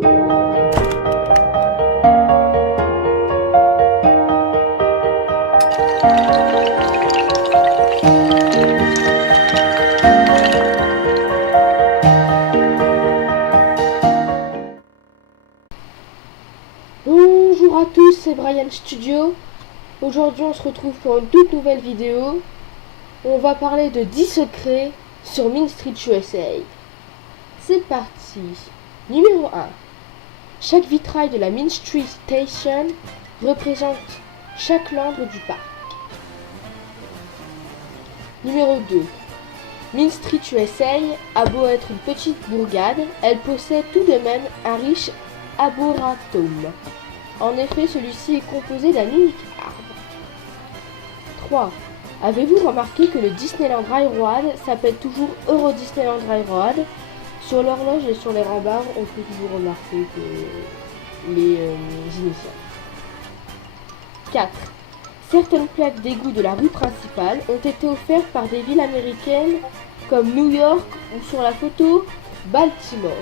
Bonjour à tous, c'est Brian Studio. Aujourd'hui on se retrouve pour une toute nouvelle vidéo. On va parler de 10 secrets sur Mean Street USA. C'est parti. Numéro 1. Chaque vitrail de la Mean Street Station représente chaque membre du parc. Numéro 2. Mean Street USA a beau être une petite bourgade, elle possède tout de même un riche arboretum. En effet, celui-ci est composé d'un unique arbre. 3. Avez-vous remarqué que le Disneyland Railroad s'appelle toujours Euro Disneyland Railroad? Sur l'horloge et sur les remparts, on peut toujours remarquer que les initiales. 4. Certaines plaques d'égout de la rue principale ont été offertes par des villes américaines comme New York ou sur la photo Baltimore.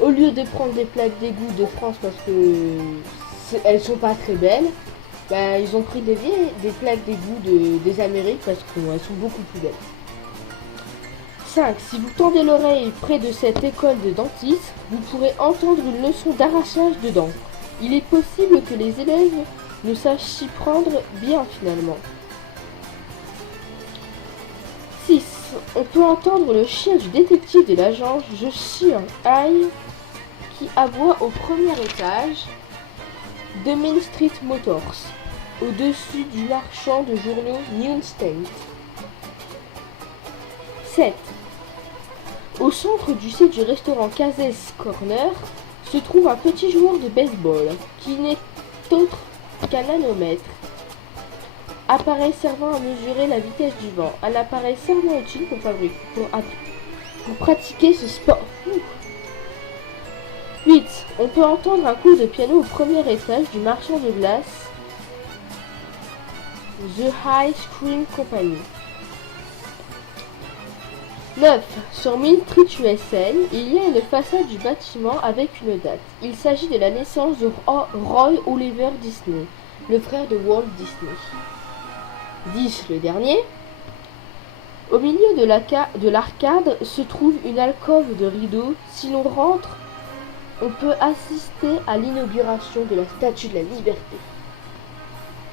Au lieu de prendre des plaques d'égout de France parce que elles sont pas très belles, bah, ils ont pris des plaques d'égout des Amériques parce qu'elles sont beaucoup plus belles. 5. Si vous tendez l'oreille près de cette école de dentistes, vous pourrez entendre une leçon d'arrachage de dents. Il est possible que les élèves ne sachent s'y prendre bien finalement. 6. On peut entendre le chien du détective de l'agence Joshua High qui aboie au premier étage de Main Street Motors, au-dessus du marchand de journaux New State. 7. Au centre du restaurant Cases Corner se trouve un petit joueur de baseball qui n'est autre qu'un nanomètre, appareil servant à mesurer la vitesse du vent. Un appareil servant utile pour pratiquer ce sport. 8. On peut entendre un cours de piano au premier étage du marchand de glace The Ice Cream Company. 9. Sur Main Street USA, il y a une façade du bâtiment avec une date. Il s'agit de la naissance de Roy Oliver Disney, le frère de Walt Disney. 10. Le dernier. Au milieu de l'arcade se trouve une alcôve de rideaux. Si l'on rentre, on peut assister à l'inauguration de la Statue de la Liberté.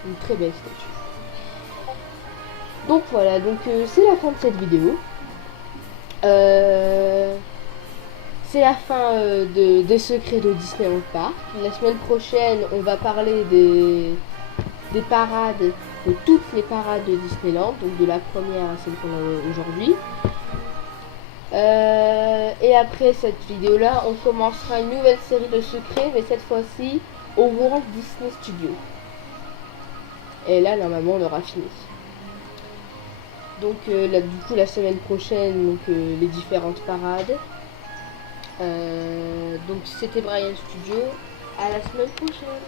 Une très belle statue. Donc voilà, c'est la fin de cette vidéo. C'est la fin des secrets de Disneyland Park. La semaine prochaine, on va parler des parades, de toutes les parades de Disneyland, donc de la première à celle qu'on a aujourd'hui. Et après cette vidéo-là, on commencera une nouvelle série de secrets, mais cette fois-ci au Walt Disney Studio. Et là, normalement, on aura fini. Donc là, du coup, la semaine prochaine, les différentes parades. Donc c'était Brian Studio. À la semaine prochaine.